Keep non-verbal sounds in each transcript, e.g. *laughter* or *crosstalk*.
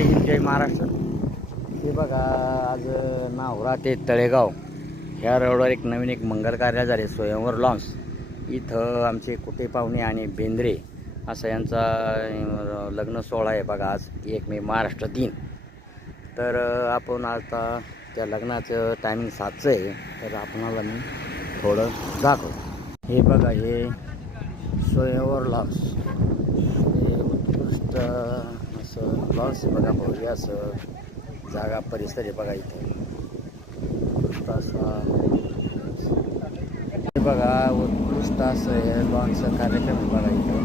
जय हिंद जय महाराष्ट्र. हे बघा आज नावरा ते तळेगाव. ह्या रोडवर एक नवीन एक मंगल कार्य झाले स्वयंवर लॉन्स इथं आमचे कुटे पाहुणे आणि बेंद्रे असा यांचा लग्न सोहळा आहे बघा आज एक मे महाराष्ट्र दिन. तर आपण आता त्या लग्नाचं टायमिंग सातचं आहे तर आपणाला मी थोडं दाखव हे बघा हे स्वयंवर लॉन्स हे उत्कृष्ट असं लॉन्स बघा भव्य असं जागा परिसर आहे बघा इथे. असा. हे बघा उत्कृष्ट असं हे लॉन्सचा कार्यक्रम आहे बघा इथे.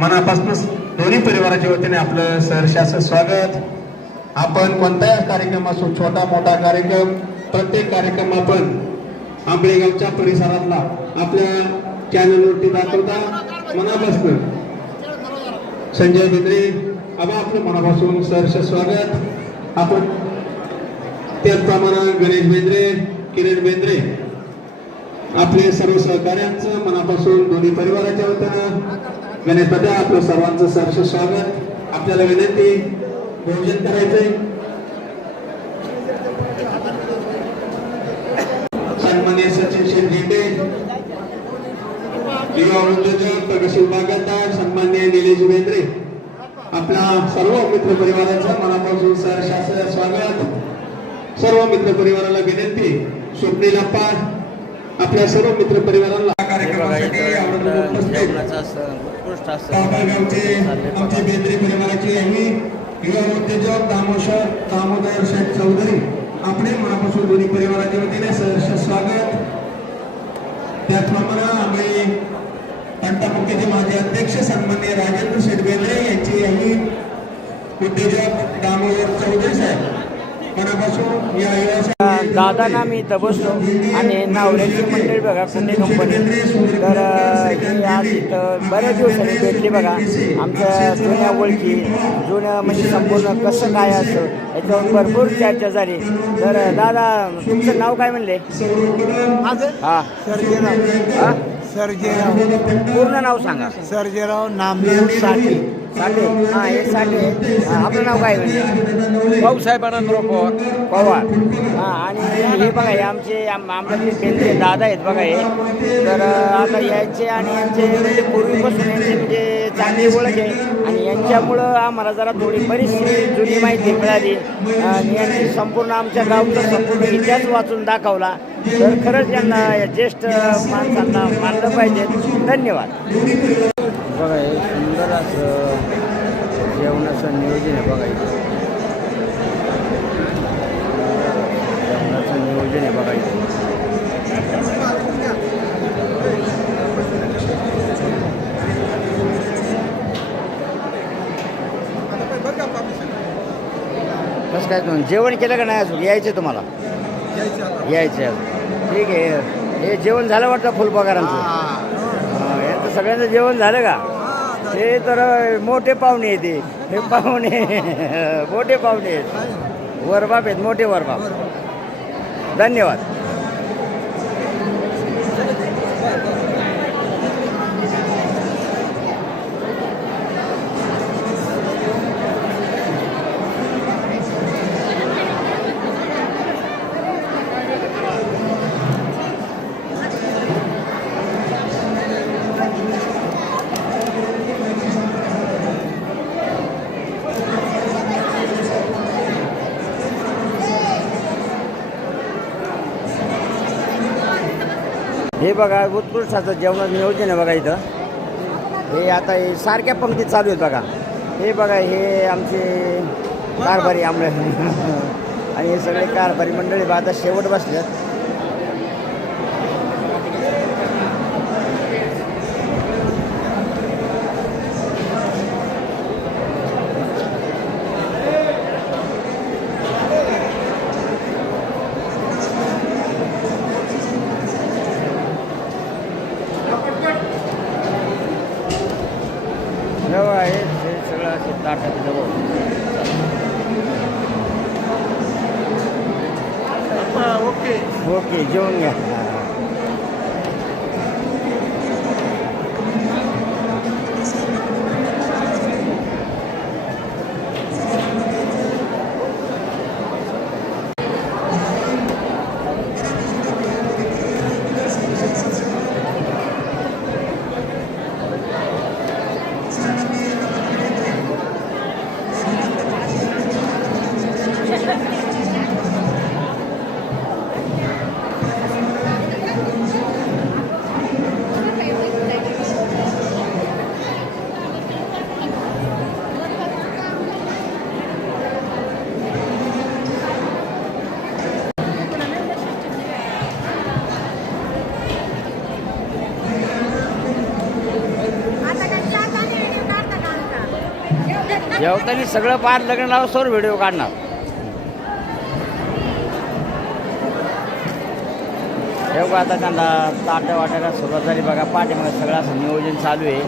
मनापासूनच दोन्ही परिवाराच्या वतीने आपलं सहर्षाचं स्वागत. आपण कोणताही कार्यक्रम असो छोटा मोठा कार्यक्रम प्रत्येक कार्यक्रम आपण आंबळेगावच्या परिसरातला आपल्या चॅनलवरती दाखवता मनापासून. संजय बेंद्रे आबा आपलं मनापासून. सहर्ष स्वागत. आपण त्याचप्रमाणे गणेश बेंद्रे किरण बेंद्रे आपले सर्व सहकार्यांचं मनापासून दोन्ही परिवाराच्या वतीनं गणेशपती आपलं सर्वांचं सहर्ष स्वागत. आपल्याला विनंती भोजन करायचंय. युवा उद्योजक प्रगतशील बागायतदार सन्मान्य निलेश बेंद्रे. आपल्या सर्व मित्र परिवाराचं मनापासून सहर्ष असं स्वागत. सर्व मित्र परिवाराला विनंती स्वप्नील अप्पा आपल्या सर्व मित्र परिवाराला आमचे. बेंद्रे परिवाराचे आम्ही युवा उद्योजक दामोदर दामोदर शेठ चौधरी. आपले मनापासून दोन्ही परिवाराच्या वतीने सहर्ष स्वागत. त्याचप्रमाणे आम्ही पंटामुखीचे माजी अध्यक्ष सन्मान्य राजेंद्र बेंद्रे यांची आम्ही उद्योजक दामोदर चौधरी साहेब. मनापासून या युवा दादांना मी इथं बसलो आणि नावऱ्याची मंडळी बघा पुणे कंपनी तर आज इथं बऱ्याच दिवसांनी भेटली बघा. आमच्या जुन्या ओळखी जुन्या म्हणजे संपूर्ण कसं काय असं याच्यावर भरपूर चर्चा झाली. तर दादा तुमचं नाव काय म्हणले? हा? सर्जेराव. पूर्ण नाव सांगा. सर्जेराव नामदेव साठे. साठे. हा हे साठे. आपलं नाव काय म्हणजे भाऊसाहेब आनंदराव पवार. पवार. हा आणि हे बघा हे आमचे आम- केंद्रीय दादा आहेत बघा हे. तर आता यांचे आणि यांचे म्हणजे पूर्वीपासून यांचे म्हणजे चांगली ओळख आहे. आणि यांच्यामुळं आम्हाला जरा थोडी बरीचशी जुनी माहिती मिळाली. आणि यांनी संपूर्ण आमच्या गावचा संपूर्ण इतिहास वाचून दाखवला. तर खरंच यांना या ज्येष्ठ माणसांना मानलं पाहिजे. धन्यवाद. बघा हे सुंदर असं जेवणाचं नियोजन आहे बघा इथं. जेवणाचं नियोजन आहे बघा कसं काय तुम्ही? जेवण केलं का नाही अजून? यायचं तुम्हाला? यायचं अजून. ठीक आहे. हे जेवण झालं वाटतं फुलपगारांचं हा, यांचं सगळ्यांचं जेवण झालं का? हे तर मोठे पाहुणे येते हे. हे पाहुणे मोठे पाहुणे आहेत. वरबाप आहेत मोठे वरबाप. धन्यवाद. बघा उत्कृष्टाचं जेवणाचं नियोजन आहे बघा इथं. हे आता हे सारख्या पंक्तीत चालू आहेत बघा. हे बघा हे आमचे कारभारी आमले. *laughs* आणि हे सगळे कारभारी मंडळी बघा आता शेवट बसल्यात जवळ आहे हे सगळं असे ताटात जवळ ओके. ओके जेवून घ्या. जेवताना सगळं पार लग्न लावसोर व्हिडिओ काढणार. हे का आता त्यांना ताट्या वाटायला सुरुवात झाली. बघा पाठीमागे सगळं असं नियोजन चालू आहे.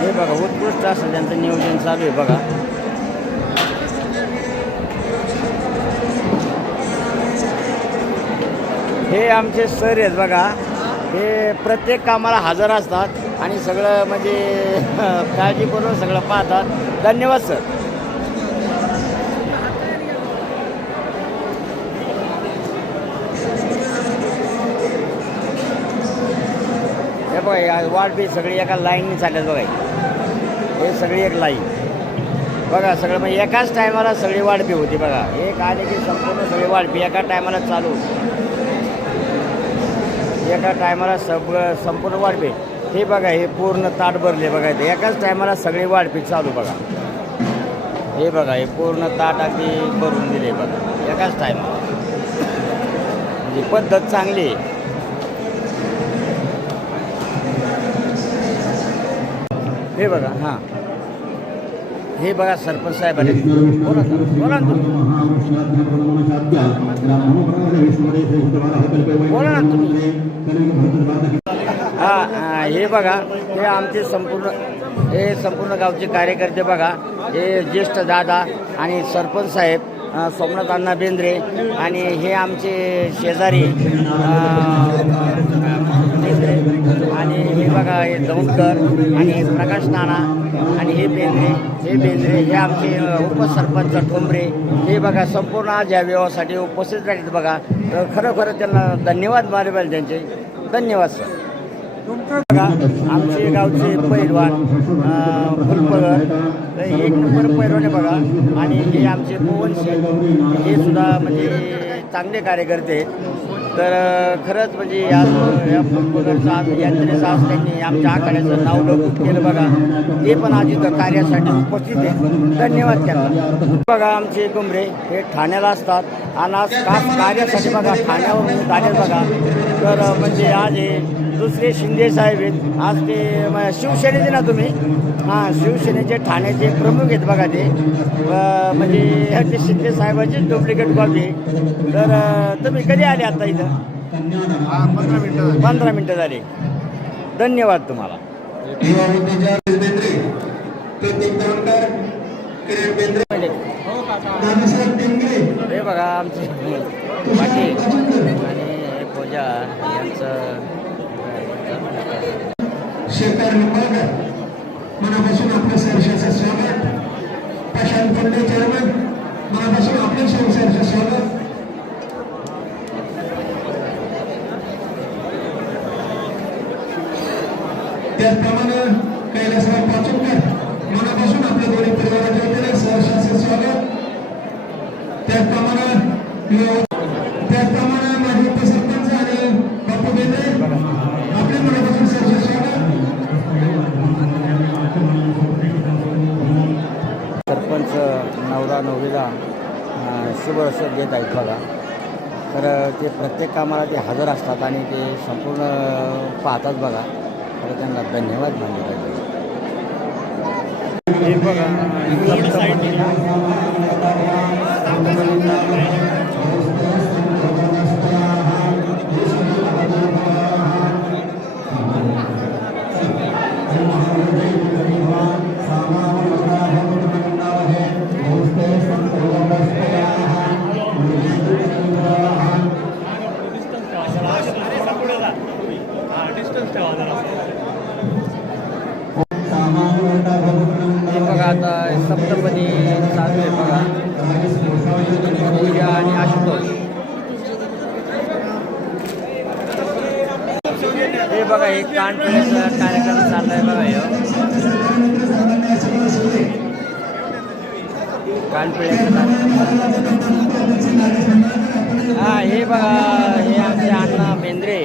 हे बघा उत्कृष्ट असं त्यांचं नियोजन चालू आहे बघा. हे आमचे सर आहेत बघा. हे प्रत्येक कामाला हजर असतात आणि सगळं म्हणजे *laughs* काळजीपूर्वक सगळं पाहतात. धन्यवाद सर. हे बघा वाट वाढपी सगळी एका लाईनने चालल्यात बघा. हे. हे सगळी एक लाईन. बघा सगळं म्हणजे एकाच टायमाला सगळी वाढपी होती बघा. एक आले की संपूर्ण सगळी वाढपी एका टायमाला चालू एका टायमाला सगळं संपूर्ण वाढपी. हे बघा हे पूर्ण ताट भरले बघा इथे. एकाच टायमाला सगळी वाढपी चालू बघा. हे बघा हे पूर्ण ताट अगदी भरून दिले बघा. एकाच टायमाला. म्हणजे पद्धत चांगली आहे. हे बघा हां. हे बघा सरपंच साहेब आले बोला बोला ना तुम्ही. बोला ना तुम्ही. हा हे बघा हे आमचे संपूर्ण हे संपूर्ण गावचे कार्यकर्ते बघा हे ज्येष्ठ दादा आणि सरपंच साहेब सोमनाथ अण्णा बेंद्रे आणि हे आमचे शेजारी हे बघा हे दौंडकर आणि हे प्रकाश नाना आणि हे बेंद्रे हे बेंद्रे हे आमचे उपसरपंच ठोंबरे हे बघा संपूर्ण आज या व्यवहारासाठी उपस्थित राहिले बघा. तर खरोखर त्यांना धन्यवाद मारे पाहिजे त्यांचे. धन्यवाद सर. बघा आमचे गावचे पैलवान फुलपगर तर एक नंबर पैलवान आहे बघा. आणि हे आमचे पवन हे सुद्धा म्हणजे चांगले कार्यकर्ते आहेत. तर खरंच म्हणजे आज या फुलपगरचं आज आज त्यांनी आमच्या आखाड्याचं नाव लवकर केलं बघा. ते पण आज इथं कार्यासाठी उपस्थित आहे. धन्यवाद त्यांना. बघा आमचे गुमरे हे ठाण्याला असतात. आणि आज खास कार्यासाठी बघा ठाण्यावरून आले बघा. तर म्हणजे आज हे दुसरे शिंदे साहेब आहेत. आज ते शिवसेनेचे ना तुम्ही? हां शिवसेनेचे ठाण्याचे प्रमुख आहेत बघा ते. म्हणजे ह्या ते शिंदे साहेबांचे डुप्लिकेट कॉपी तर तुम्ही कधी आले आता इथं? पंधरा मिनटं पंधरा मिनटं झाली. धन्यवाद तुम्हाला. हे बघा आमची पाटील आणि पूजा यांचं शेखर निंबाळकर मनापासून आपलं सरशाचं स्वागत. प्रशांत पंडे चेअरमन मनापासून आपलं सरशाचं स्वागत त्याचप्रमाणे कैलासराव पाचुककर मनापासून आपल्या दोन्ही परिवाराच्या वतीने सहर्षाचं स्वागत त्याचप्रमाणे त्याचप्रमाणे माझे उपसरपंच आणि बापू बेंद्रे आपल्या मनापासून सहर्ष स्वागत. सरपंच नवरा नवरीला अं, शुभरसद देत आहेत बघा. तर ते प्रत्येक कामाला ते हजर असतात आणि ते संपूर्ण पाहतात बघा. तर त्यांना धन्यवाद मानले पाहिजे. हे बघा आता सप्तपदी चालू आहे बघा. पूजा आणि आशुतोष. हे बघा हे कानपिळ्याचा कार्यक्रम चाललाय बघा ह्यो. कार्यक्रम हा हे बघा हे आमचे अण्णा बेंद्रे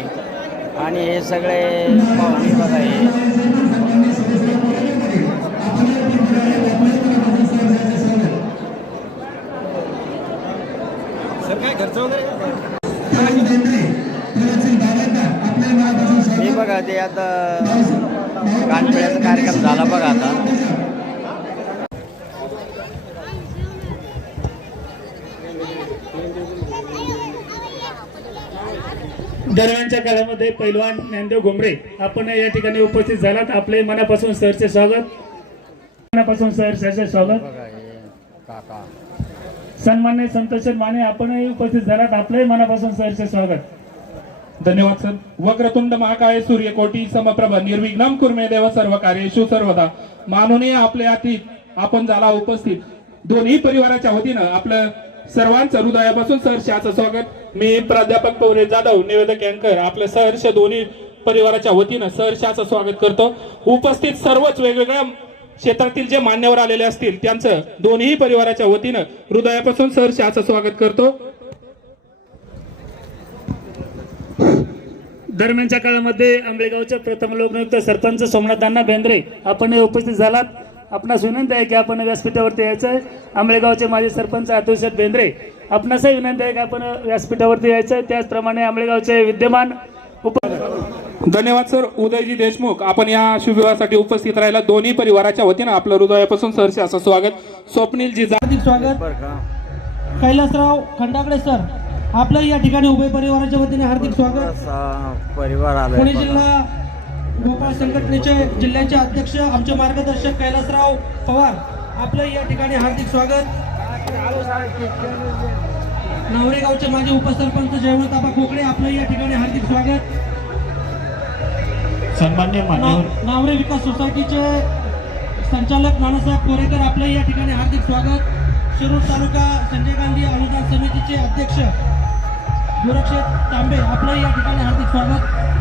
आणि हे सगळे पाहुणे बघा हे. हे बघा ते आता कानपिळ्याचा कार्यक्रम झाला बघा आता. दरम्यानच्या काळामध्ये पैलवान ज्ञानदेव घुमरे आपण या ठिकाणी उपस्थित झालात. आपले मनापासून सरचे स्वागत. मनापासून सर सरचे स्वागत सन्मान्य संतोषन माने आपणही उपस्थित झालात. आपले मनापासून सरचे स्वागत. धन्यवाद सर. वक्रतुंड महाकाय सूर्यकोटी समप्रभ निर्विघ्नम कुर्मे देव सर्व कार्येषु सर्वदा. माननीय आपले अतिथ आपण झाला उपस्थित. दोन्ही परिवाराच्या वतीनं आपलं सर्वांचं हृदयापासून सहर्षाचं स्वागत. मी प्राध्यापक पवरे जाधव निवेदक अँकर आपलं सहर्ष दोन्ही परिवाराच्या वतीनं सहर्षाचं स्वागत करतो. उपस्थित सर्वच वेगवेगळ्या क्षेत्रातील जे मान्यवर आलेले असतील त्यांचं दोन्ही परिवाराच्या वतीनं हृदयापासून सहर्षाचं स्वागत करतो. दरम्यानच्या काळामध्ये आंबेगावच्या प्रथम लोकनियुक्त सरपंच सोमनाथांना बेंद्रे आपण उपस्थित झालात. आपणास विनंती आहे की आपण व्यासपीठावरती यायचं आहे आंबेगावचे माजी सरपंच अतुल बेंद्रे आपणासही विनंती आहे की आपण व्यासपीठावरती यायचं आहे त्याचप्रमाणे आंबेगावचे विद्यमान उप धन्यवाद सर. उदयजी देशमुख आपण या शुभविवाहासाठी उपस्थित राहिला. दोन्ही परिवाराच्या वतीनं आपलं हृदयापासून सरसे असं स्वागत. स्वप्नीलजी जा हार्दिक स्वागत. कैलासराव खंडाकडे सर. आपलं या ठिकाणी उभय परिवाराच्या वतीने हार्दिक स्वागत. परिवार पुणे. जिल्हा गोपाळ संघटनेचे जिल्ह्याचे अध्यक्ष आमचे मार्गदर्शक कैलासराव पवार आपलं या ठिकाणी हार्दिक स्वागत. नावरेगावचे माजी उपसरपंच जयवंताबा खोकडे आपलं या ठिकाणी हार्दिक स्वागत. सन्मान्य नाव- नावरे विकास सोसायटीचे संचालक नानासाहेब कोरेकर आपलं या ठिकाणी हार्दिक स्वागत. शिरूर तालुका संजय गांधी अनुदान समितीचे अध्यक्ष गोरक्षेत तांबे आपलं या ठिकाणी हार्दिक स्वागत.